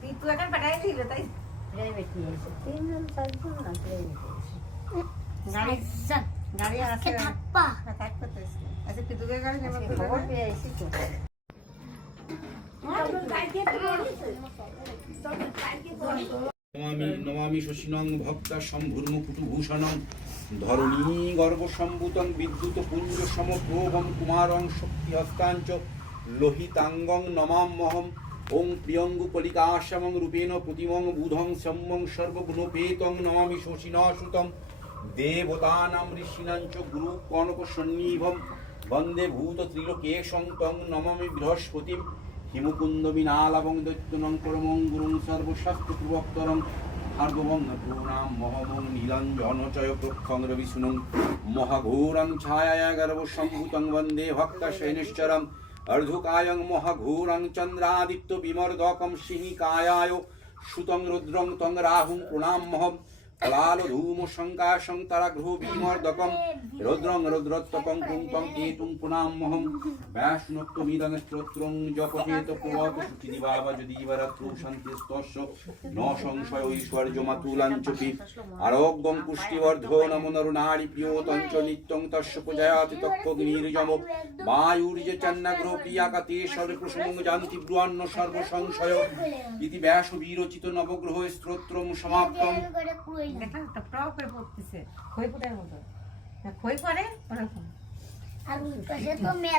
পিতু এখন পাঠাই দিল তাই প্রাইভেটে এসে 3 জন 4 জন না প্রাইভেটে এসে গাড়ি আছে থাপ্পা থাকতে তো আচ্ছা পিতুকে গাড়ি নেব খবর পেয়ে এসে তো নমামি নমামি শশিনং ভক্তা শম্ভুর্মুকুটুভূষণং ধরণী গর্ভসম্ভূতং বিদ্যুৎ পুঞ্জ সমপ্রভম কুমারং শক্তিহস্তাঞ্চ লোহিতাঙ্গং নমাম্যহম ওং প্রিয়ঙ্গু কলিকাশ্যামং রূপেণ প্রতিমং বুধং সম্যং সর্বগুণোপেতং নমামি শশিনসুতং দেবতানাং ঋষীণাঞ্চ গুরু কনক সন্নিভম বন্দে ভূত ত্রিলোকেশং তং নমামি বৃহস্পতিম হিমকুন্দ বিনালবং দৈত্যনং পরমং গুরুং সর্বশাস্ত্র প্রবক্তরং ভার্গবং প্রণাম মহমং নীলাঞ্জনচয় প্রক্ষং রবিসুনং মহাঘোরং ছায়ায়া গর্ভসম্ভূতং বন্দে ভক্তশৈনিশ্চরং অর্ধকায়ং মহাঘোরং চন্দ্রাদিত্য বিমর্দকং সিংহিকায়ায় সুতং রুদ্রং তং রাহুং প্রণামহম কলাল ধূম শঙ্কাশং তারাগ্রহ বিমর্দকং রুদ্রং রুদ্রত্বকং কুঙ্কং কেতুং প্রণামহম ব্যাসনোক্তমিদং স্তোত্রং জপতেত প্রভাত শুচিদিবাবা যদিবরাত্রু শান্তিস্তস্য ন সংশয় ঐশ্বর্যমাতুলাঞ্চপি আরোগ্যং পুষ্টিবর্ধনমো নরনারী প্রিয়তঞ্চ নিত্যং তস্য পূজয়াতি তক্ষগ্নির্যম বায়ুর্য চন্নগ্রহ প্রিয়াকাতে সর্বপ্রসঙ্গ জানতি ব্রুয়ান্ন সর্বসংশয় ইতি ব্যাস বিরচিত নবগ্রহ স্তোত্রং সমাপ্তম দেখা টপ করে পড়তেছে খই ফুটার মতো খই পরে ওরকম আর ওই পাশে তো